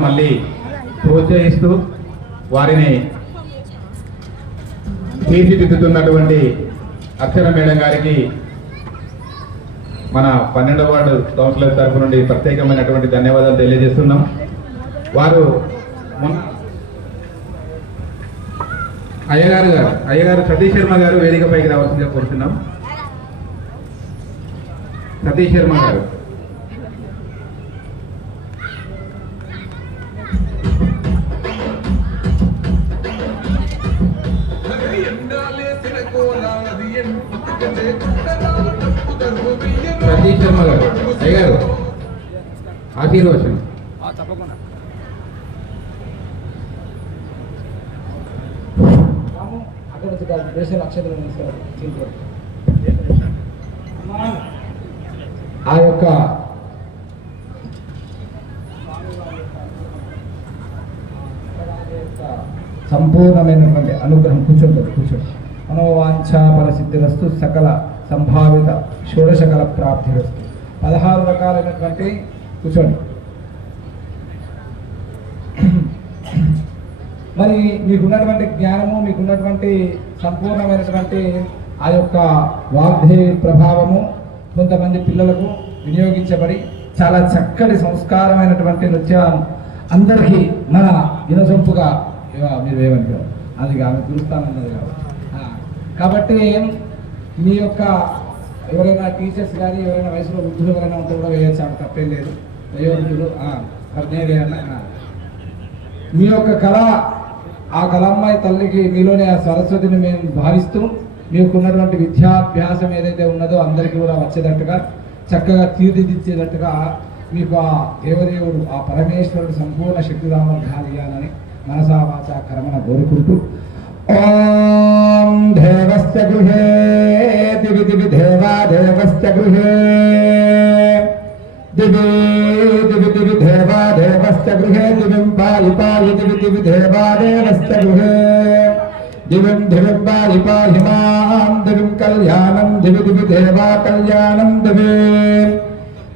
మళ్ళీ ప్రోత్సహిస్తూ వారిని తీర్చిదిద్దుతున్నటువంటి అక్షర మేడం గారికి మన 12వ వార్డు కౌన్సిలర్ తరఫు నుండి ప్రత్యేకమైనటువంటి ధన్యవాదాలు తెలియజేస్తున్నాం. వారు అయ్యగారు సతీష్ శర్మ గారు వేదికపైకి రావాల్సిందిగా కోరుతున్నాం. సతీష్ శర్మ గారు సతీష్ శర్మ గారు అయ్యగారు ఆశీర్వచనం. తప్పకుండా ఆ యొక్క సంపూర్ణమైనటువంటి అనుగ్రహం కూర్చోండి మనోవాంఛా ఫలసిద్ధిరస్తు సకల సంభావిత షోడశకల ప్రాప్తిరస్తు 16 రకాలైనటువంటి కూర్చోండి. మరి మీకున్నటువంటి జ్ఞానము, మీకున్నటువంటి సంపూర్ణమైనటువంటి ఆ యొక్క వాగ్దేవి ప్రభావము కొంతమంది పిల్లలకు వినియోగించబడి చాలా చక్కటి సంస్కారమైనటువంటి నృత్యం అందరికీ మన వినసొంపుగా మీరు ఏమంటారు అది ఆమె పిలుస్తానన్నది కాబట్టి మీ యొక్క ఎవరైనా టీచర్స్ కానీ ఎవరైనా వయసులో వృద్ధులు ఎవరైనా ఉంటే కూడా వేయచ్చు, తప్పేం లేదు. వయోవృద్ధులు మీ యొక్క కళ, ఆ కళమ్మాయి తల్లికి మీలోనే ఆ సరస్వతిని మేము భావిస్తూ మీకున్నటువంటి విద్యాభ్యాసం ఏదైతే ఉన్నదో అందరికీ కూడా వచ్చేటట్టుగా చక్కగా తీర్చిదిద్దేటట్టుగా మీకు ఆ దేవదేవుడు, ఆ పరమేశ్వరుడు సంపూర్ణ శక్తిదామర్ధాలు ఇవ్వాలని మనసా వాచా కర్మన కోరుకుంటూ ఓం దేవస్య గృహే దివి దివి దేవా దేవస్య గృహే దివి దివి దివి దేవా దేవస్య గృహే దివిం పాలి పాలి దివి దివి దేవా దేవస్య గృహే దివిం దివిం పాలి పాలి మాం దివిం కళ్యాణం దివి దివి దేవా కళ్యాణం దివి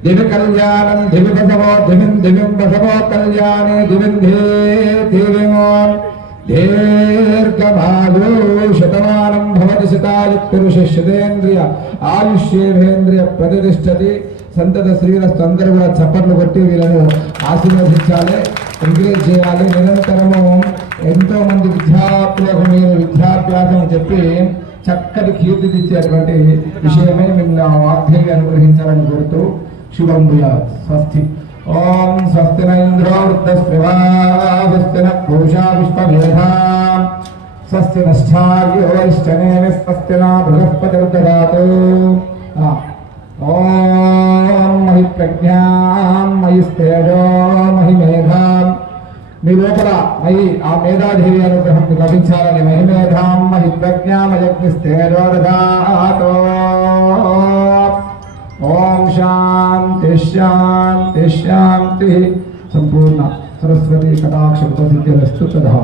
దివి కళ్యాణం దివి బసవో దివిం దివిం బసవో కళ్యాణే దివిం దివిమో దీర్ఘమాయు శతమానం భవతి శతాయు పురుష శతేంద్రియ ఆయుష్యేంద్రియ ప్రతిష్టతి సంతత శ్రీరస్తు. అందరూ కూడా చప్పట్లు కొట్టి వీళ్ళను ఆశీర్వదించాలి, ఎంకరేజ్ చేయాలి. నిరంతరము ఎంతో మంది విద్యార్థులకు మీరు విద్యాభ్యాసం చెప్పి చక్కటి కీర్తిదిచ్చేటువంటి విషయమే మిమ్మల్ని వాగ్దేవి అనుగ్రహించాలని కోరుతూ శుభం భూయాత్. స్వస్తి. ఓం స్వస్తి న ఇంద్రో వృద్ధస్పతి న పూషా విశ్వమేధాం స్వస్తి నష్టార్యో ఇష్టనేమి స్వస్తి న బృహస్పతిర్దదాతు. ఓం మహి ప్రజ్ఞాం మయి స్థేజో మహి మేధాం, మీ లోపల మయి ఆ మేధాదేవి అనుగ్రహం లభించాలని మహి మేధాం మహి ప్రజ్ఞామయజ్ఞ స్థేజో దదాతు. ఓం శాంతి శాంతి శాంతి. సంపూర్ణ సరస్వతి కటాక్ష సిద్ధిరస్తు. తదా.